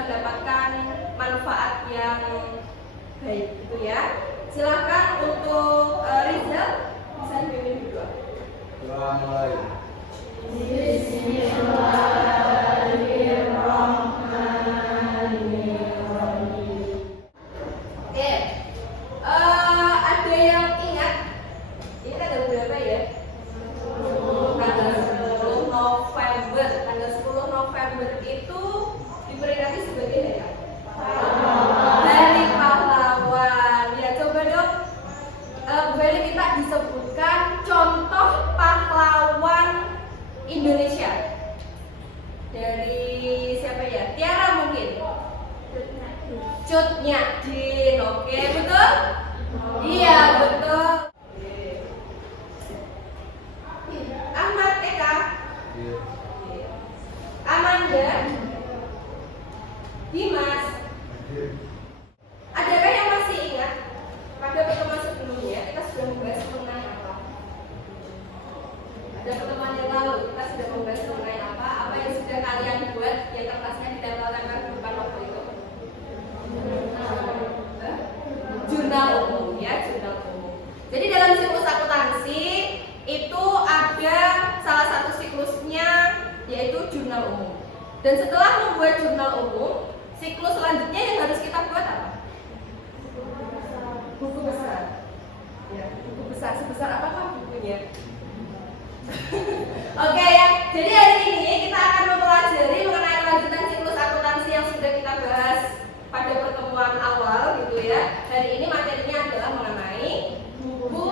mendapatkan manfaat yang baik gitu ya. Silakan untuk Rizal bisa dipimpin berdoa. Doa mulai. Oke, ada yang ingat ini tanggal berapa ya? Tanggal 10 November. Tanggal 10 November itu diperingati sebagai Hari Pahlawan. Ya coba dong, kembali kita disebutkan contoh pahlawan Indonesia. Dari siapa ya? Tiara mungkin. Cut Nyak-din. Oke, betul? Iya, betul. Ahmad Eka. Amanda. Dimas. Adakah yang masih ingat pada pertemuan sebelumnya kita sudah membahas mengenai apa? Ada pertemuan yang lalu kita sudah membahas mengenai apa yang sudah kalian buat yang kertasnya ditempelkan di depan waktu itu? Jurnal umum ya, jurnal umum. Jadi dalam siklus akuntansi itu ada salah satu siklusnya yaitu jurnal umum. Dan setelah membuat jurnal umum, siklus selanjutnya yang harus kita buat apa? Buku besar. Ya, buku besar. Sebesar apakah bukunya? Oke ya. Jadi hari ini kita akan mempelajari mengenai kelanjutan siklus akuntansi yang sudah kita bahas pada pertemuan awal gitu ya. Hari ini materinya adalah mengenai buku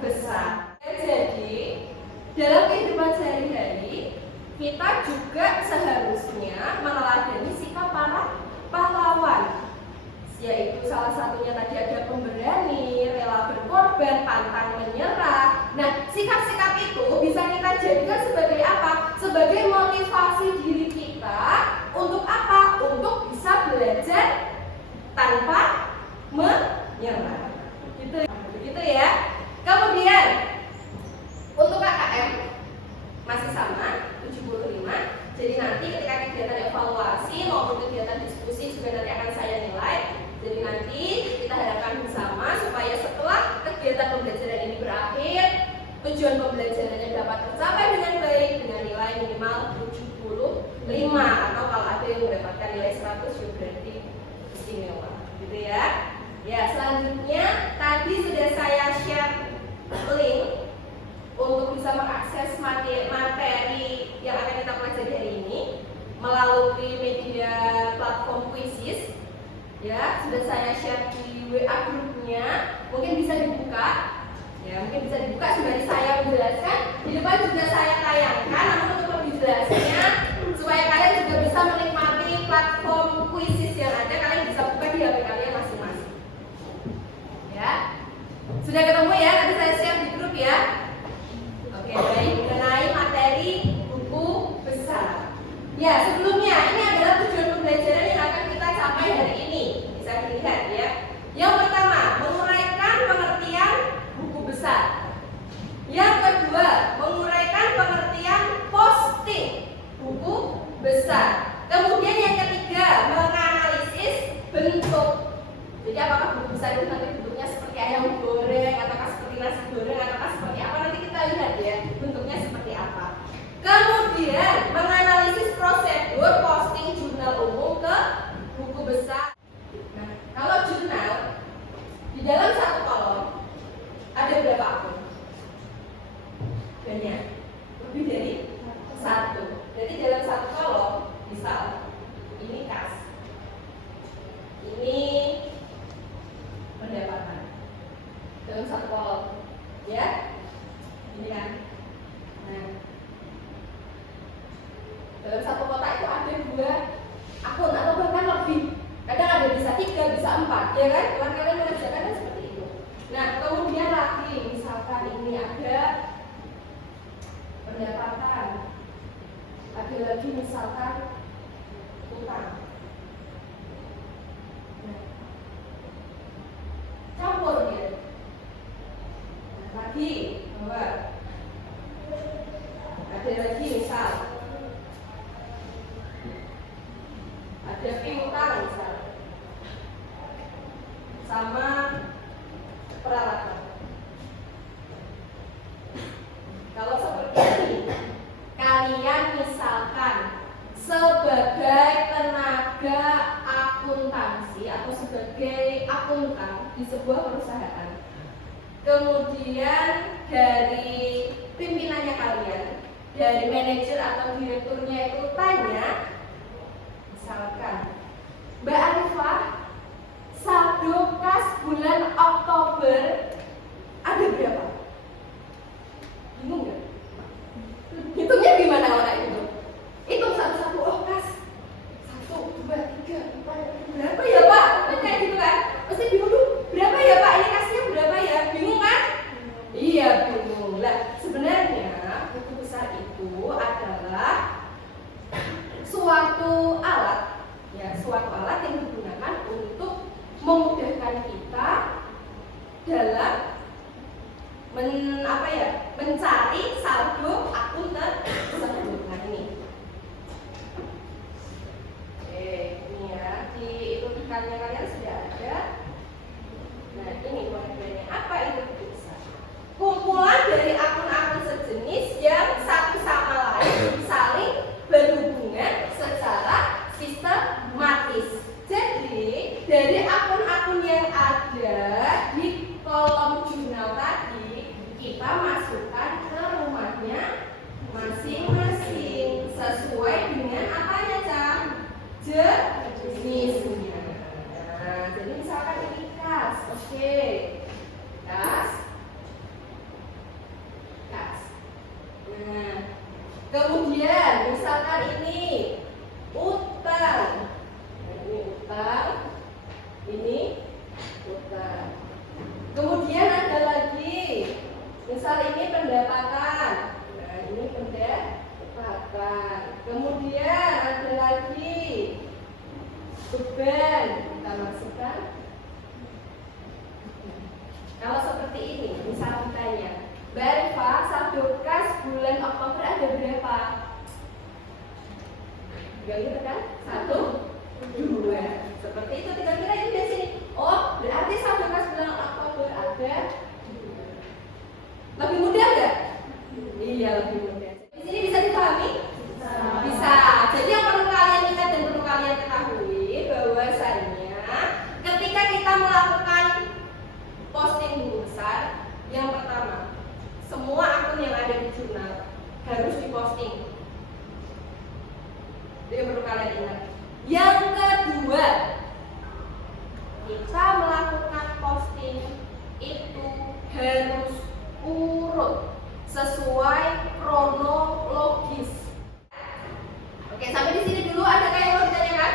besar. Jadi dalam kehidupan sehari-hari kita juga seharusnya meneladani sikap para pahlawan, yaitu salah satunya tadi ada pemberani, rela berkorban, pantang menyerah. Nah, sikap-sikap itu bisa kita jadikan sebagai apa? Sebagai motivasi diri kita untuk apa? Untuk bisa belajar tanpa menyerah. Begitu ya. Kemudian untuk KKM masih sama 75. Jadi nanti ketika kegiatan evaluasi maupun kegiatan diskusi juga nanti akan saya nilai. Jadi nanti kita harapkan bersama supaya setelah kegiatan pembelajaran ini berakhir, tujuan pembelajarannya dapat tercapai dengan baik dengan nilai minimal 75, atau kalau ada yang mendapatkan nilai 100 ya berarti istimewa, gitu ya. Ya, selanjutnya tadi sudah saya share link untuk bisa mengakses materi yang akan kita pelajari hari ini melalui media platform Quizzes. Ya, sudah saya share di WA grupnya, mungkin bisa dibuka. Ya, mungkin bisa dibuka sembari saya menjelaskan. Di depan juga saya tayangkan, namun untuk lebih jelasnya supaya kalian juga bisa menikmati platform Quizzes yang ada, kalian bisa buka di HP kalian masing-masing. Ya, sudah ketemu ya? Nanti saya share di grup ya. Oke, baik, mengenai materi buku besar. Ya, sebelumnya ini adalah tujuan pembelajaran yang akan kita capai hari ini. Bisa dilihat ya. Yang pertama, menguraikan pengertian buku besar. Yang kedua, menguraikan pengertian posting buku besar. Kemudian yang ketiga, menganalisis bentuk. Jadi apakah buku besar itu nanti bentuknya seperti ayam goreng, ataukah seperti nasi goreng, ataukah seperti apa, nanti kita lihat ya bentuknya seperti apa. Kemudian menganalisis prosedur posting jurnal umum ke buku besar. Nah, kalau jurnal di dalam satu kolom ada berapa akun? Banyak, lebih dari satu. Jadi dalam satu kolom, misal ini kas, ini pendapatan dalam satu kolom, ya, ini kan. Nah, dalam satu kotak itu ada 2 akun atau bahkan lebih. Kadang ada bisa 3, bisa 4, ya kan? Kalau kalian mengerjakan kan seperti itu. Nah, kemudian lagi misalkan ini ada pendapatan, ada lagi misalkan utang. Nah, campur dia. Nah, lagi bahwa ada lagi misal ada piutang. peralatan. Kalau seperti ini, kalian misalkan sebagai tenaga akuntansi atau sebagai akuntan di sebuah perusahaan, kemudian dari pimpinannya kalian, dari manajer atau direkturnya itu tanya, misalkan, Mbak Arifah, saldo kas bulan Oktober ada berapa? Bingung nggak? Hitungnya gimana kalau kayak gitu? Hitung satu-satu, oh kas 1, 2, 3, 4, berapa ya Pak? Kayak gitu kan? Pasti bingung tuh, berapa ya Pak? Ini kasnya berapa ya? Bingung kan? Iya bingung. Lah sebenarnya buku besar itu adalah suatu alat, ya suatu alat yang digunakan untuk memudahkan kita dalam mencari saldo akun tersebut. Nah ini, oke, ini ya di hitungannya kalian sudah ada. Nah ini poin-poinnya. Apa itu buku besar? Kumpulan dari akun-akun sejenis yang satu sama lain saling berhubungan secara sistematis. Jadi dari akun-akun yang ada di kolom jurnal tadi, kita masukkan ke rumahnya masing-masing sesuai dengan apanya, Cam? Jenisnya. Nah, jadi misalkan ini kas, oke, kas. Nah, kemudian misalkan ini utang. Nah, ini utang, ini utang. Kemudian ada lagi, misal ini pendapatan. Nah, ini pendapatan. Kemudian ada lagi beban, kita masukkan. Kalau seperti ini, misal ditanya, Mbak Rifa, saldo kas bulan Oktober ada berapa? Gak gitu kan? 1, 2. Seperti itu, kira-kira ini dari sini. Oh, berarti saldo kas bulan Oktober ada 2. Lebih mudah nggak? Iya, lebih mudah. Di sini bisa dipahami? Bisa. Jadi yang perlu kalian ingat dan perlu kalian ketahui bahwasanya ketika kita melakukan posting buku besar, yang pertama, semua akun yang ada di jurnal harus diposting. Itu yang perlu kalian ingat. Yang kedua, kita melakukan posting itu harus urut sesuai kronologis. Oke, sampai di sini dulu. Ada yang mau ditanyakan?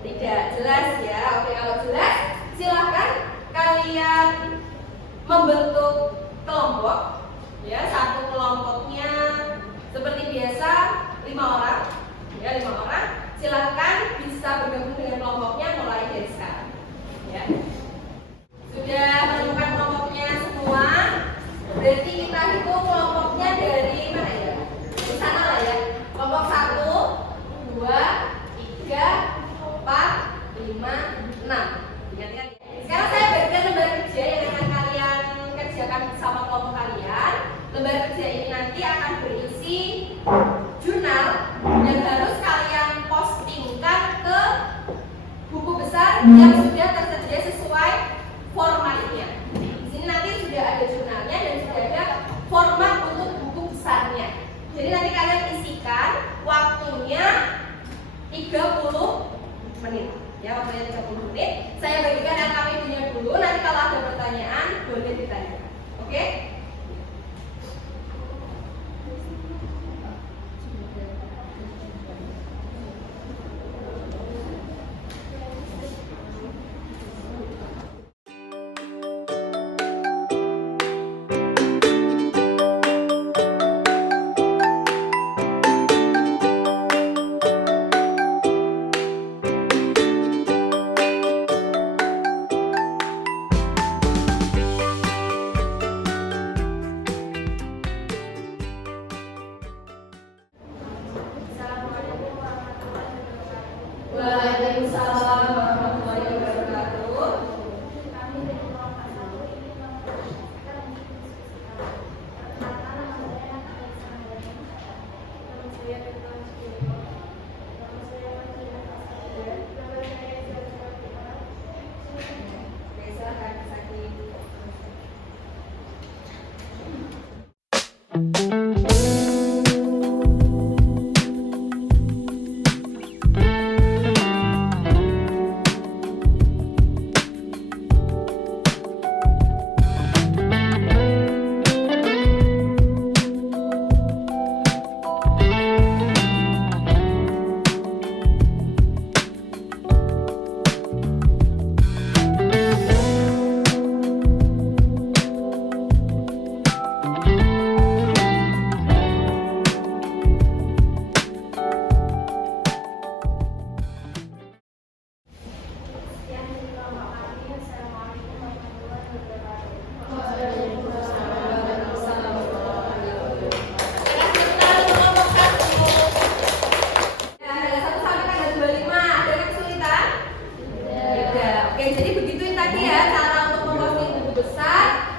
Tidak jelas ya. Oke, kalau jelas silahkan kalian membentuk kelompok. Ya, satu kelompoknya seperti biasa 5 orang. Ya, 5 orang. Silahkan bisa bergabung dengan kelompoknya mulai dari sekarang. Ya. Sudah menemukan kelompoknya semua? Berarti kita hitung kelompoknya dari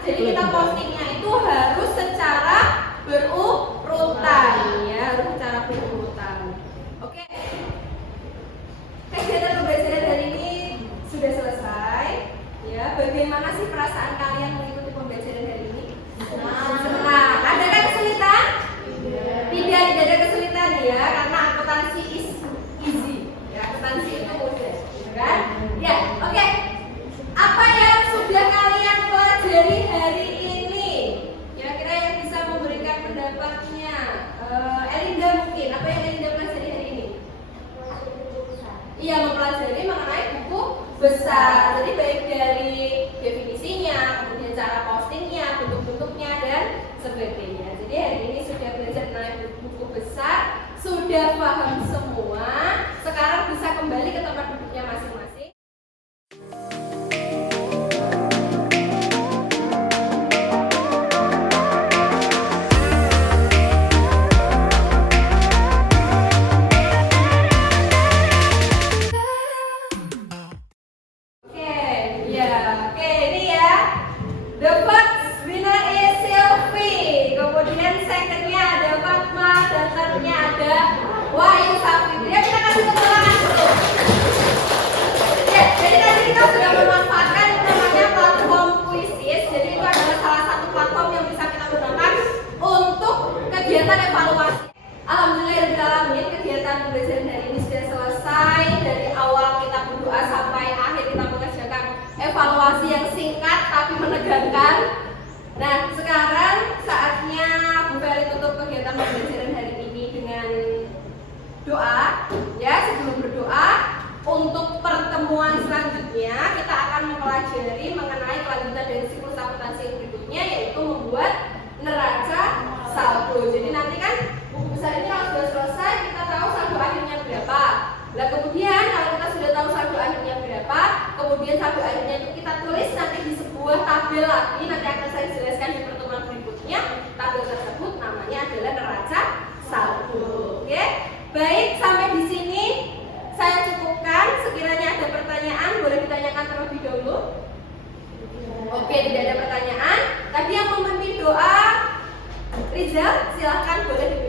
Jadi kita postingnya itu harus secara berurutan ya, harus secara berurutan. Oke. Kegiatan pembelajaran hari ini sudah selesai. Ya, bagaimana sih perasaan kalian mengikuti pembelajaran hari ini? Senang. Ada kan kesulitan? Tidak ada kesulitan ya, karena akuntansi is easy. Ya, akuntansi itu mudah, gitu kan? Ya, oke. Apa yang sudah kalian pelajari hari ini? Kira-kira yang bisa memberikan pendapatnya? Elinda mungkin. Apa yang Elinda pelajari hari ini? Iya, mempelajari mengenai buku besar. Jadi baik dari definisinya, kemudian cara postingnya, bentuk-bentuknya dan sebagainya. Jadi hari ini sudah belajar mengenai buku besar, sudah paham semua. Sekarang bisa kembali ke tempat duduknya masing-masing. Alhamdulillahirrahmanirrahim, kegiatan pembelajaran hari ini sudah selesai. Dari awal kita berdoa sampai akhir kita mengerjakan evaluasi yang singkat tapi menegangkan. Nah, sekarang saatnya Bu Ferry tutup kegiatan pembelajaran hari ini dengan doa. Ya, sebelum berdoa, untuk pertemuan selanjutnya kita akan mempelajari mengenai kelanjutan dari siklus akuntansi yang berikutnya, yaitu membuat neraca saldo. Jadi nanti kan buku besar ini kalau sudah selesai kita tahu saldo akhirnya berapa. Nah kemudian kalau kita sudah tahu saldo akhirnya berapa, kemudian saldo akhirnya itu kita tulis nanti di sebuah tabel lagi. Nanti akan saya jelaskan di pertemuan berikutnya. Tabel tersebut namanya adalah neraca saldo. Oke, baik, sampai di sini saya cukupkan. Sekiranya ada pertanyaan boleh ditanyakan terlebih dahulu. Oke, tidak ada pertanyaan. Tadi yang memimpin doa Rizal, silahkan boleh